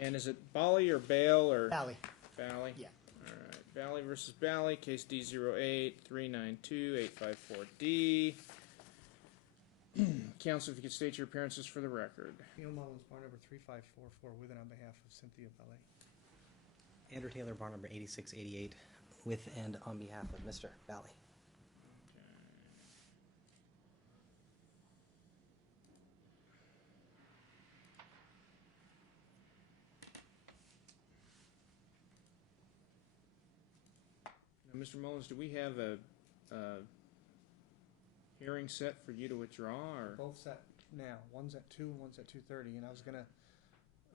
And is it Balle or Balle or? Balle. Balle? Yeah. All right. Balle versus Balle, case D08392854D. Counsel, if you could state your appearances for the record. Neil Mullins, bar number 3544, with and on behalf of Cynthia Balle. Andrew Taylor, bar number 8688, with and on behalf of Mr. Balle. Now, Mr. Mullins, do we have a hearing set for you to withdraw? Or? Both set now. One's at 2 and one's at 2:30, and I was going to,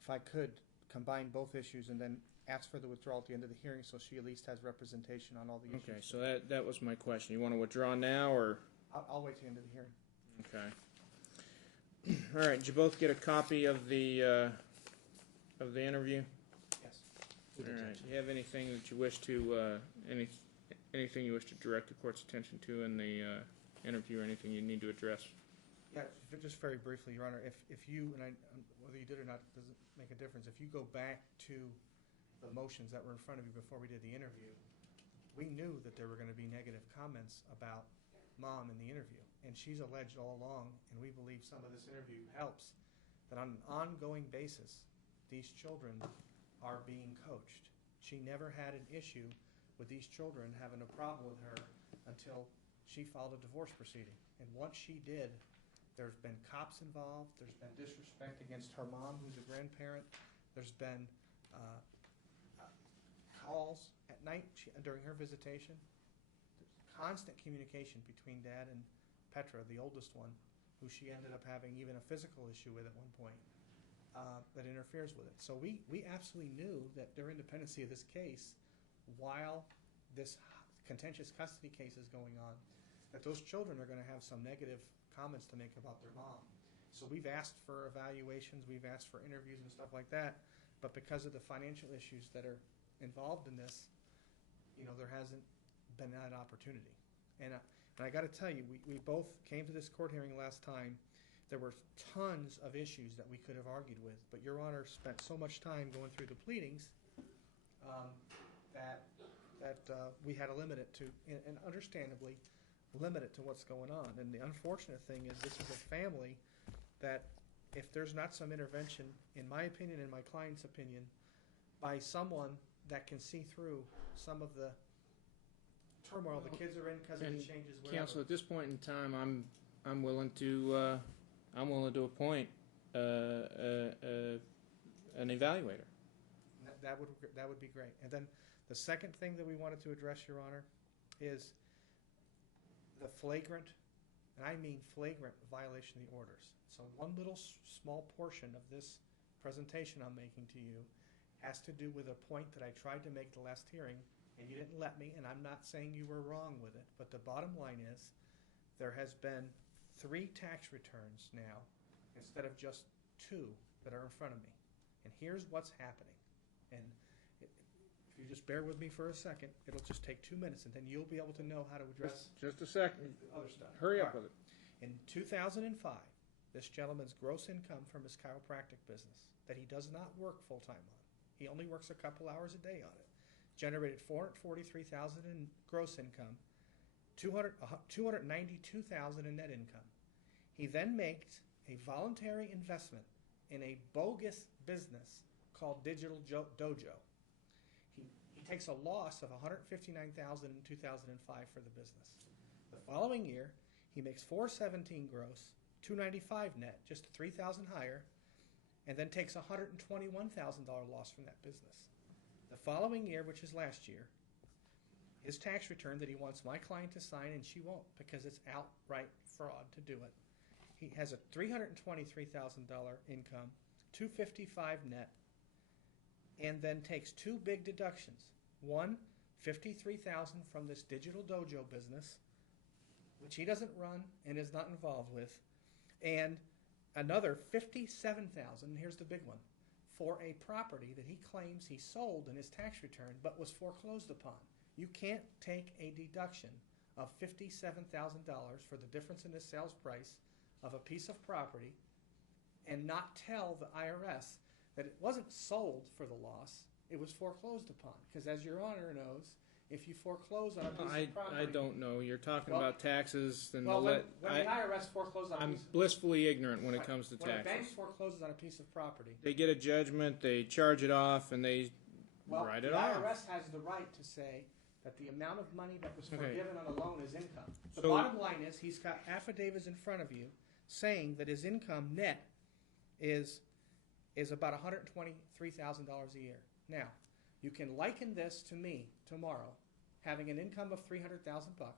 if I could, combine both issues and then ask for the withdrawal at the end of the hearing so she at least has representation on all the issues. Okay, so that was my question. You want to withdraw now, or? I'll wait till the end of the hearing. Okay. All right. Did you both get a copy of the interview? Yes. All right. Do you have anything that you wish to anything you wish to direct the court's attention to in the interview, or anything you need to address? Yeah, just very briefly, Your Honor, if you, and whether you did or not doesn't make a difference, if you go back to the motions that were in front of you before we did the interview, we knew that there were going to be negative comments about Mom in the interview, and she's alleged all along, and we believe some of this interview helps, that on an ongoing basis, these children are being coached. She never had an issue with these children having a problem with her until she filed a divorce proceeding, and once she did, there's been cops involved, there's been disrespect against her mom, who's a grandparent, there's been calls at night during her visitation. There's constant communication between Dad and Petra, the oldest one, who she ended up having even a physical issue with at one point that interferes with it. So we absolutely knew that their independency of this case, while this contentious custody case is going on, that those children are going to have some negative comments to make about their mom. So we've asked for evaluations, we've asked for interviews and stuff like that, but because of the financial issues that are involved in this, there hasn't been that opportunity. And I got to tell you, we both came to this court hearing last time. There were tons of issues that we could have argued with, but Your Honor spent so much time going through the pleadings that we had to limit it to, and understandably, limit it to what's going on. And the unfortunate thing is this is a family that, if there's not some intervention, in my opinion and my client's opinion, by someone that can see through some of the turmoil the kids are in because of the changes. Counsel, at this point in time, I'm willing to appoint an evaluator. That would be great. And then the second thing that we wanted to address, Your Honor, is the flagrant, and I mean flagrant, violation of the orders. So one little small portion of this presentation I'm making to you has to do with a point that I tried to make the last hearing, and you didn't let me, and I'm not saying you were wrong with it, but the bottom line is there has been 3 tax returns now instead of just 2 that are in front of me. And here's what's happening. And if you just bear with me for a second, it'll just take 2 minutes, and then you'll be able to know how to address just a second. Other stuff. Hurry up with it. In 2005, this gentleman's gross income from his chiropractic business that he does not work full-time on, he only works a couple hours a day on it, generated $443,000 in gross income, $292,000 in net income. He then makes a voluntary investment in a bogus business called Digital Dojo. He takes a loss of $159,000 in 2005 for the business. The following year, he makes $417 gross, $295 net, just $3,000 higher, and then takes a $121,000 loss from that business. The following year, which is last year, his tax return that he wants my client to sign, and she won't because it's outright fraud to do it. He has a $323,000 income, $255 net, and then takes 2 big deductions. One, $53,000 from this Digital Dojo business, which he doesn't run and is not involved with, and another $57,000, and here's the big one, for a property that he claims he sold in his tax return but was foreclosed upon. You can't take a deduction of $57,000 for the difference in the sales price of a piece of property and not tell the IRS that it wasn't sold for the loss, it was foreclosed upon. Because as Your Honor knows, if you foreclose on a piece of property... I don't know. You're talking Well, about taxes. Then Well, when the IRS forecloses on a I'm piece of... blissfully ignorant when it comes to When a bank taxes. forecloses on a piece of property, They get a judgment, they charge it off, and they write it the off. IRS has the right to say that the amount of money that was Okay. forgiven on a loan is income. The So- bottom line is, he's got affidavits in front of you saying that his income net is about $123,000 a year. Now, you can liken this to me tomorrow, having an income of $300,000,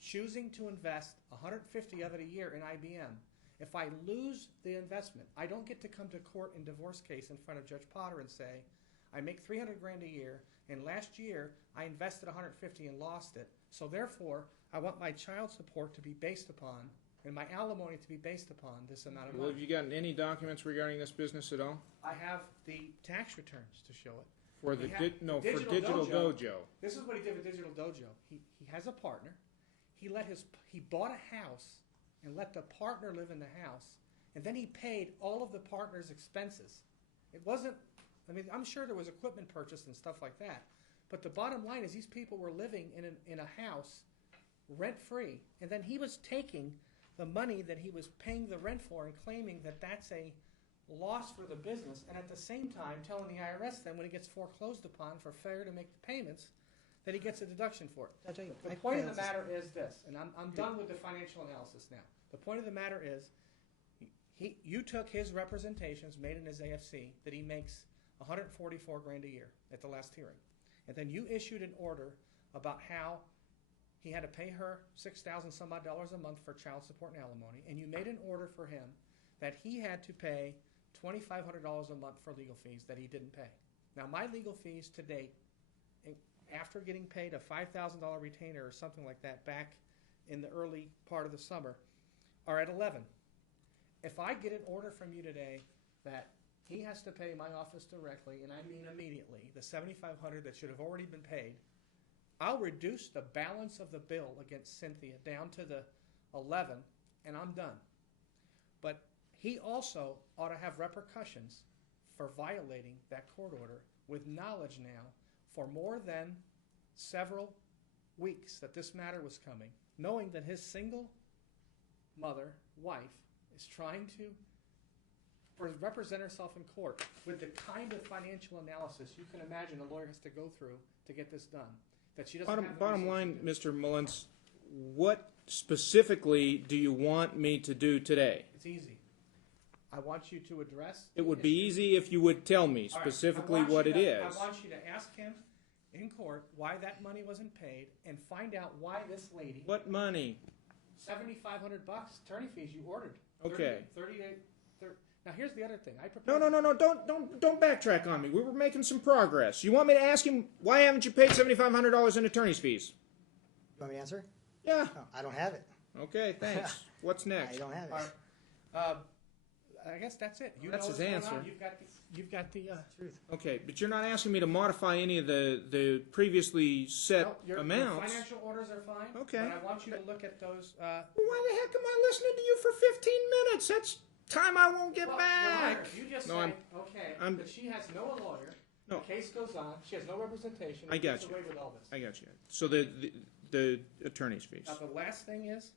choosing to invest $150 of it a year in IBM. If I lose the investment, I don't get to come to court in divorce case in front of Judge Potter and say, I make $300,000 a year, and last year I invested $150 and lost it. So therefore, I want my child support to be based upon, and my alimony to be based upon this amount of Well, money. have you gotten any documents regarding this business at all? I have the tax returns to show it. For the We have for Digital Dojo. This is what he did with Digital Dojo. He has a partner. He bought a house and let the partner live in the house, and then he paid all of the partner's expenses. It wasn't, I mean, I'm sure there was equipment purchased and stuff like that, but the bottom line is these people were living in a house rent-free, and then he was taking the money that he was paying the rent for and claiming that that's a loss for the business, and at the same time telling the IRS then when he gets foreclosed upon for failure to make the payments that he gets a deduction for it. The point of the matter is this, and I'm done with the financial analysis now. The point of the matter is you took his representations made in his AFC that he makes $144,000 a year at the last hearing, and then you issued an order about how he had to pay her $6,000 some odd dollars a month for child support and alimony, and you made an order for him that he had to pay $2,500 a month for legal fees that he didn't pay. Now, my legal fees to date, after getting paid a $5,000 retainer or something like that back in the early part of the summer, are at $11,000. If I get an order from you today that he has to pay my office directly, and I mean immediately, the $7,500 that should have already been paid, I'll reduce the balance of the bill against Cynthia down to the $11,000, and I'm done. But he also ought to have repercussions for violating that court order with knowledge now for more than several weeks that this matter was coming, knowing that his single mother, wife, is trying to represent herself in court with the kind of financial analysis you can imagine a lawyer has to go through to get this done. That she doesn't have the Bottom line, resources to do. Mr. Mullins, what specifically do you want me to do today? It's easy. I want you to address... It would be easy if you would tell me All right, specifically I want what you it to- is. I want you to ask him in court why that money wasn't paid and find out why this lady... What money? $7,500 attorney fees you ordered. Okay. 38. Now here's the other thing. No, don't backtrack on me. We were making some progress. You want me to ask him, why haven't you paid $7,500 in attorney's fees? You want me to answer? Yeah. No, I don't have it. Okay, thanks. What's I next? don't have it. All right. I guess that's it. You That's know his what's going on. answer. You've got the Truth. Okay, but you're not asking me to modify any of the previously set your amounts. financial orders are fine. Okay. But I want you to look at those. Well, why the heck am I listening to you for 15 minutes? That's time I won't get Well, Your Honor, back. you just No, say, I'm- okay, I'm- but she has no lawyer. No. The case goes on. She has no representation. I got Gets you. away with all this. I got you. So the attorney's fees. Now, the last thing is,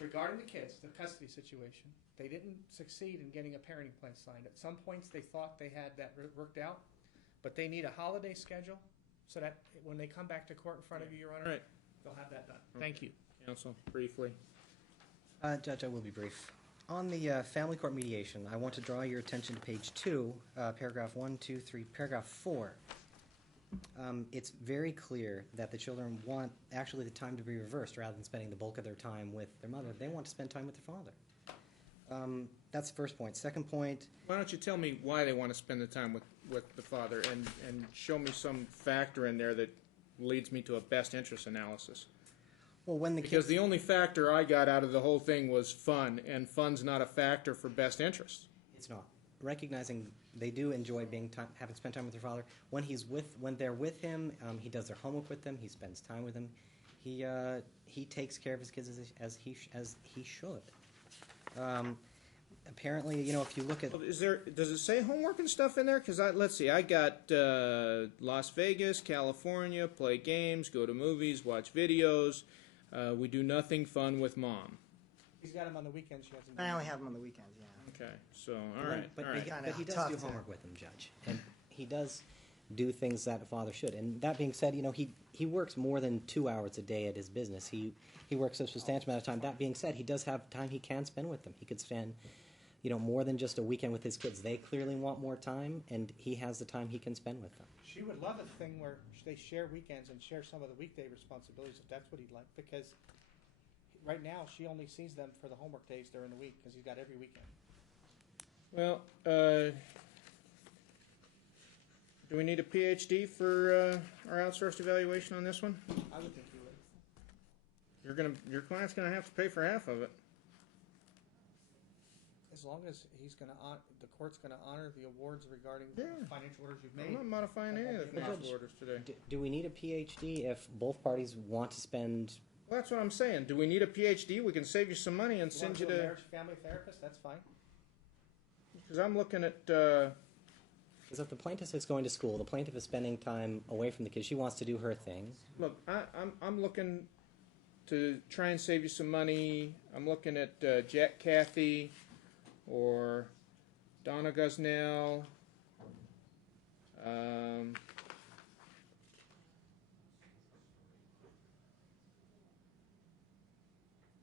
regarding the kids, the custody situation, they didn't succeed in getting a parenting plan signed. At some points, they thought they had that worked out, but they need a holiday schedule so that when they come back to court in front of you, Your Honor, All right, they'll have that done. Thank you. counsel, briefly. Judge, I will be brief. On the family court mediation, I want to draw your attention to page 2, paragraph 1, 2, 3, paragraph 4. It's very clear that the children want actually the time to be reversed rather than spending the bulk of their time with their mother. They want to spend time with their father. That's the first point. Second point, Why don't you tell me why they want to spend the time with the father and show me some factor in there that leads me to a best interest analysis? well, when the Because kids... the only factor I got out of the whole thing was fun, and fun's not a factor for best interest. It's not. Recognizing they do enjoy having spent time with their father. When they're with him, he does their homework with them. He spends time with them. He takes care of his kids as he should. apparently, you know, if you look at, Does it say homework and stuff in there? Because let's see, I got Las Vegas, California, play games, go to movies, watch videos. We do nothing fun with mom. He's got him on the weekends. She hasn't. I only have them on the weekends, yeah. Okay, so all right, but, all right. but he does Tough do to- homework with him, Judge, and he does do things that a father should. And that being said, you know, he works more than 2 hours a day at his business. He works a substantial amount of time. That being said, he does have time he can spend with them. He could spend, you know, more than just a weekend with his kids. They clearly want more time, and he has the time he can spend with them. She would love a thing where they share weekends and share some of the weekday responsibilities, if that's what he'd like. Because right now, she only sees them for the homework days during the week because he's got every weekend. Well, do we need a PhD for our outsourced evaluation on this one? I would think he would. Your client's gonna have to pay for half of it. As long as he's going to, the court's going to honor the awards regarding Yeah. the financial orders you've I'm made. not modifying any of the financial Judge, orders today. Do we need a PhD if both parties want to spend? Well, that's what I'm saying. Do we need a PhD? We can save you some money and You want send to you do a to. marriage family therapist? That's fine. Because I'm looking at. Because if the plaintiff is going to school, the plaintiff is spending time away from the kids. She wants to do her thing. Look, I'm looking to try and save you some money. I'm looking at Jack Cathy or Donna Gusnell.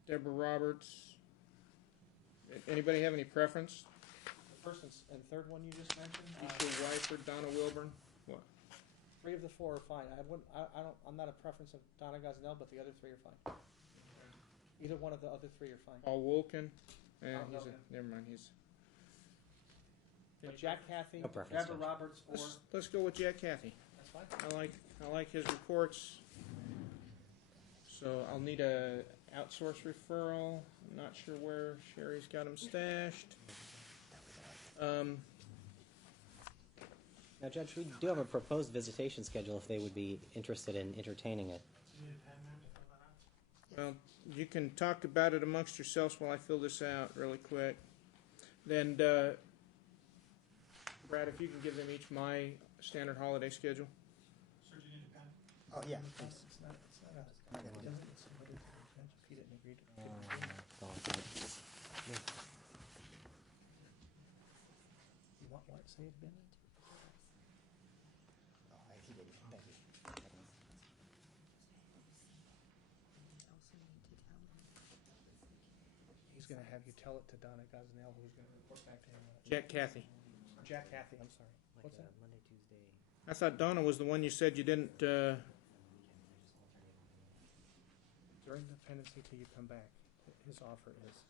Deborah Roberts. Anybody have any preference? The first and third one you just mentioned, Equal Wyford, Donna Wilburn. What? 3 of the 4 are fine. I'm not a preference of Donna Gosnell, but the other 3 are fine. Either one of the other 3 are fine. Paul Wolkin. Yeah, Paul Wolkin. never mind. He's. But Jack Cathy, No preference, Deborah Judge. Roberts, or Let's go with Jack Cathy. that's fine. I like his reports. So I'll need a outsource referral. I'm not sure where Sherry's got them stashed. Now, Judge, we do have a proposed visitation schedule if they would be interested in entertaining it. Well, you can talk about it amongst yourselves while I fill this out really quick. Then, Brad, if you can give them each my standard holiday schedule. Oh, yeah. It's not I got it. He didn't agree to You want what? Say it again? Oh, he did. Thank you. He's going to have you tell it to Donna Gosnell, who's going to report back to him. Jack Cathy. Jack Cathy, I'm sorry. What's that? Monday, Tuesday. I thought Donna was the one you said you didn't. During the pendency till you come back, his offer is,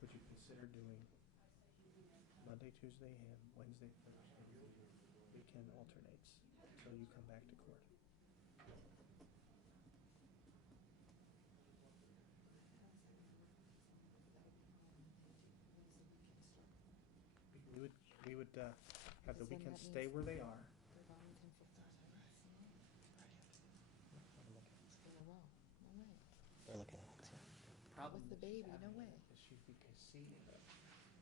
would you consider doing Monday, Tuesday, and Wednesday, Thursday, weekend alternates until you come back to court? We would have the Then weekends that stay means- where they are. In a row. No way. They're looking at it. Problem With the that you baby, have no way. is she'd be conceding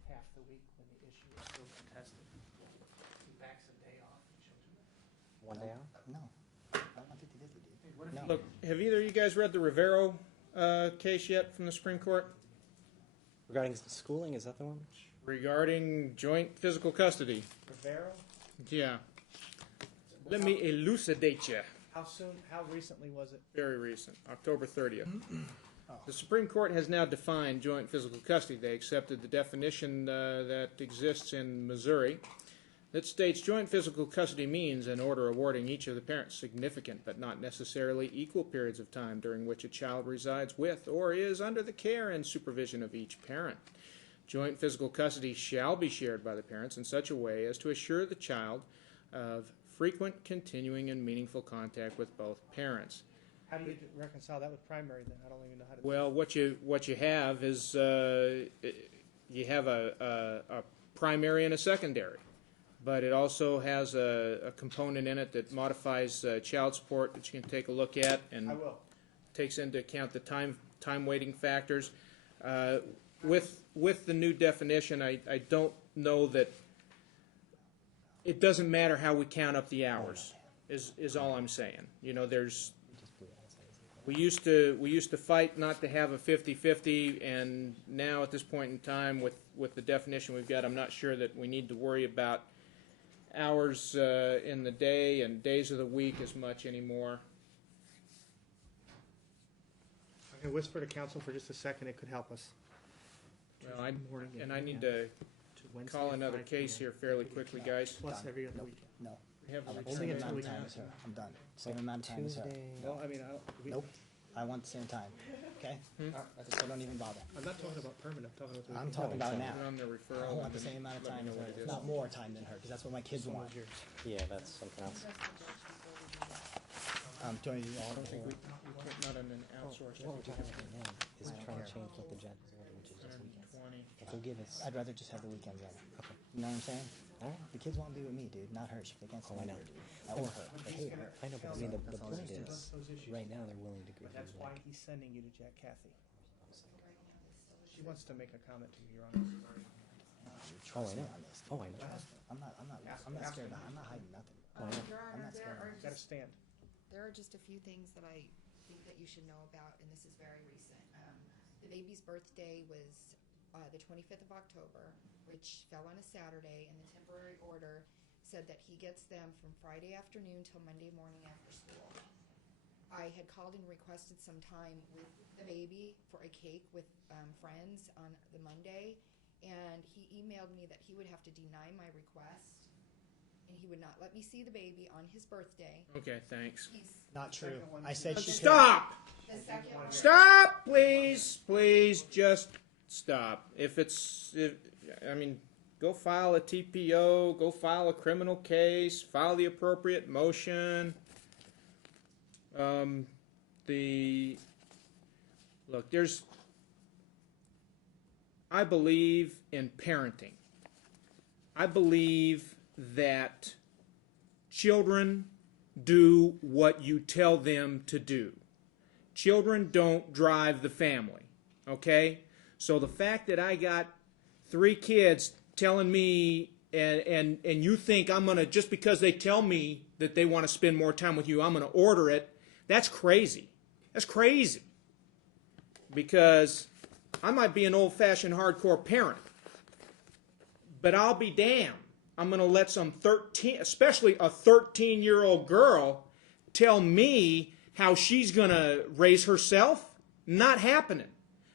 half the week when the issue is still contested. He backs a day off and shows you. One day out? No. I don't think he did, dude. What if No. Look, have either of you guys read the Rivero case yet from the Supreme Court Regarding schooling, is that the one? regarding joint physical custody? Rivero, Yeah. Let me elucidate you. how recently was it? Very recent, October 30th. The Supreme Court has now defined joint physical custody. They accepted the definition that exists in Missouri that states joint physical custody means an order awarding each of the parents significant but not necessarily equal periods of time during which a child resides with or is under the care and supervision of each parent. Joint physical custody shall be shared by the parents in such a way as to assure the child of frequent, continuing, and meaningful contact with both parents. How do you reconcile that with primary then? I don't even know how to do Well, what you have is you have a primary and a secondary, but it also has a component in it that modifies child support that you can take a look at and I will. takes into account the time weighting factors. with the new definition, I don't know that it doesn't matter how we count up the hours, is all I'm saying. You know, we used to fight not to have a 50-50, and now at this point in time, with the definition we've got, I'm not sure that we need to worry about hours in the day and days of the week as much anymore. I'm going to whisper to council for just a second. It could help us. Well, I need to call another case here fairly quickly, guys. Plus every other weekend. No. We have I want the the same return amount date. of time as her. I'm done. Same amount of time as her. Well, I mean, Nope. I want the same time. Okay? So don't even bother. I'm not talking about permanent. I'm talking about I'm talking about now. Put it on their I referral. want the and same amount of let me time know as what her, it if is. not more time than her, because that's what my kids want. Yeah, that's something else. Do I do all I don't of think it? not in an outsourced. What we're talking about now is trying to change what the judge is ordering, which is just weekends. 120. If they'll give us, I'd rather just have the weekends in. okay, You know what I'm saying? all right. The kids want to be with me, dude, not her. They can't Oh, I stand know. her, dude. Or her. They hate her. I know, but I mean, the That's all point it is, those issues. right now, they're willing to agree. But that's why he's sending you to Jack Cathy. She wants to make a comment to you, Your Honor. Oh, I know. Oh, I know. I'm not scared. I'm not hiding nothing. Your I'm Honor, not there scared. are Got to just, stand. there are just a few things that I think that you should know about, and this is very recent. The baby's birthday was the 25th of October, which fell on a Saturday, and the temporary order said that he gets them from Friday afternoon till Monday morning after school. I had called and requested some time with the baby for a cake with friends on the Monday, and he emailed me that he would have to deny my request, and he would not let me see the baby on his birthday. Okay, thanks. He's Not true. I said she could. Stop! the second one. Stop, please, just stop. I mean, go file a TPO, go file a criminal case, file the appropriate motion. I believe in parenting. I believe that children do what you tell them to do. Children don't drive the family, okay? So the fact that I got 3 kids telling me, and you think I'm going to, just because they tell me that they want to spend more time with you, I'm going to order it, that's crazy. That's crazy. Because I might be an old-fashioned hardcore parent, but I'll be damned. I'm going to let some 13, especially a 13-year-old girl, tell me how she's going to raise herself? Not happening.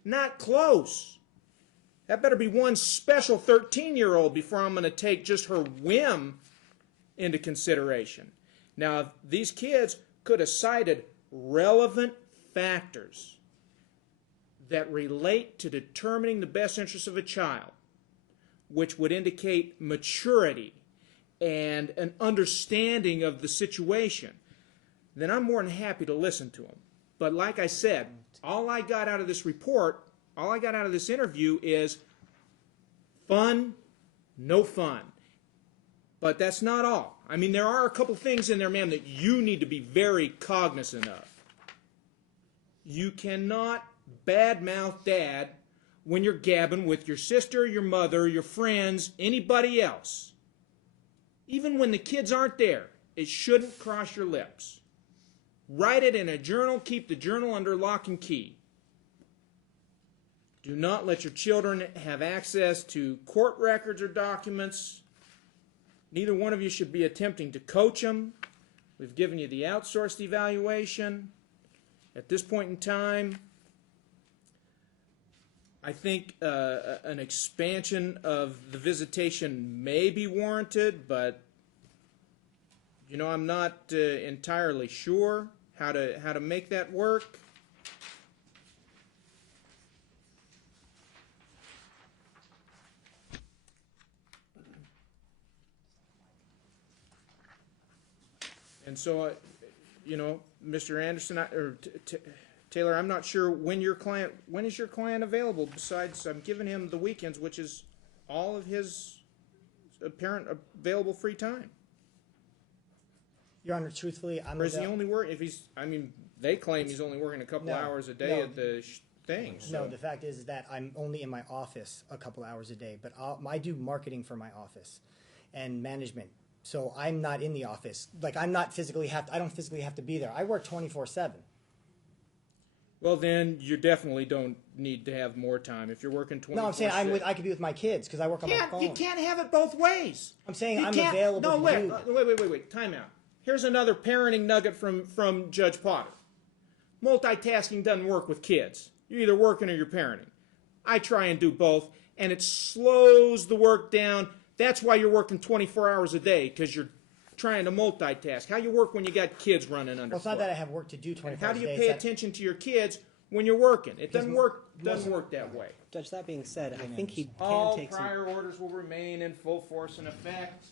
Not close. That better be one special 13-year-old before I'm going to take just her whim into consideration. Now, these kids could have cited relevant factors that relate to determining the best interests of a child, which would indicate maturity and an understanding of the situation, then I'm more than happy to listen to them. But like I said, all I got out of this report, all I got out of this interview is fun, no fun. But that's not all. I mean, there are a couple things in there, ma'am, that you need to be very cognizant of. You cannot badmouth Dad when you're gabbing with your sister, your mother, your friends, anybody else. Even when the kids aren't there, it shouldn't cross your lips. Write it in a journal. Keep the journal under lock and key. Do not let your children have access to court records or documents. Neither one of you should be attempting to coach them. We've given you the outsourced evaluation. At this point in time, I think an expansion of the visitation may be warranted, but you know, I'm not entirely sure how to make that work. And so, you know, Mr. Anderson Taylor, I'm not sure when is your client available? Besides, I'm giving him the weekends, which is all of his apparent available free time. Your Honor, truthfully, I'm Or is he only working? If he's, I mean, they claim he's only working a couple No, hours a day no. at the things. No, so- the fact is that I'm only in my office a couple hours a day, but I do marketing for my office and management. So I'm not in the office. Like I don't physically have to be there. I work 24/7. Well, then you definitely don't need to have more time. If you're working 24/7. No, I'm saying I could be with my kids because I work on my phone. You can't have it both ways. I'm saying You I'm can't- available No, to wait, you. wait. Time out. Here's another parenting nugget from Judge Potter. Multitasking doesn't work with kids. You're either working or you're parenting. I try and do both, and it slows the work down. That's why you're working 24 hours a day, because you're trying to multitask. How you work when you got kids running under? Well, it's not that I have work to do 24 How hours do a you day. pay it's that- attention to your kids when you're working? It doesn't work that way. Judge, that being said, I think he can All take some... prior orders will remain in full force and effect.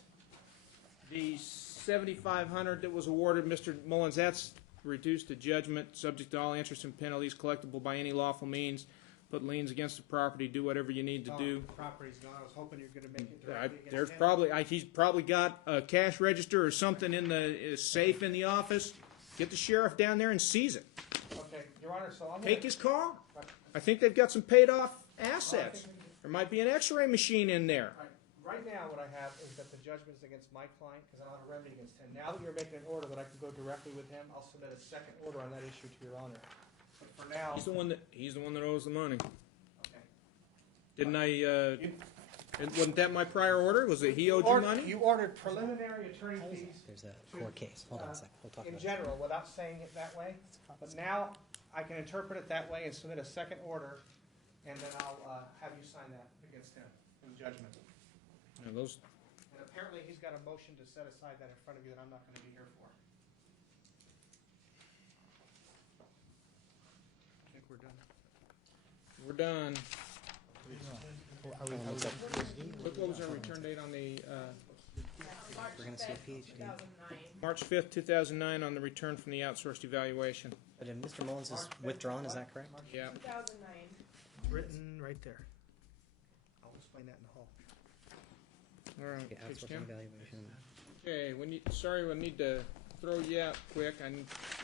The $7,500 that was awarded, Mr. Mullins, that's reduced to judgment, subject to all interest and penalties, collectible by any lawful means. Put liens against the property, do whatever you need to do. The property's gone. I was hoping you're going to make it I- directly against There's him. probably, he's probably got a cash register or something in the safe in the office. Get the sheriff down there and seize it. Okay, Your Honor, so I'm Take his car. I think they've got some paid off assets. There might be an x-ray machine in there. Right now, what I have is that the judgment is against my client because I don't have a remedy against him. Now that you're making an order that I can go directly with him, I'll submit a second order on that issue to Your Honor. But for now, He's the one that owes the money. okay. Didn't wasn't that my prior order? Was it he owed you money? You ordered preliminary attorney fees There's a court case. Hold on a second. We'll talk in about it. general without saying it that way. But now I can interpret it that way and submit a second order, and then I'll have you sign that against him in judgment. Yeah, those, And apparently he's got a motion to set aside that in front of you that I'm not going to be here for. I think we're done. we're done. Are we What was our return date on the, We're going to see a PhD. March 5th, 2009 on the return from the outsourced evaluation? But Mr. Mullins is withdrawn, is that correct? Yeah. 2009. Written right there. I'll explain that in the hall. All right, The page outsourcing 10. evaluation. Okay, sorry, we need to throw you out quick. I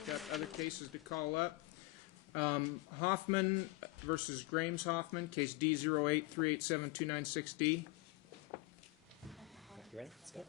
got other cases to call up. Hoffman versus Grames Hoffman, case D08387296D. You ready? Let's go.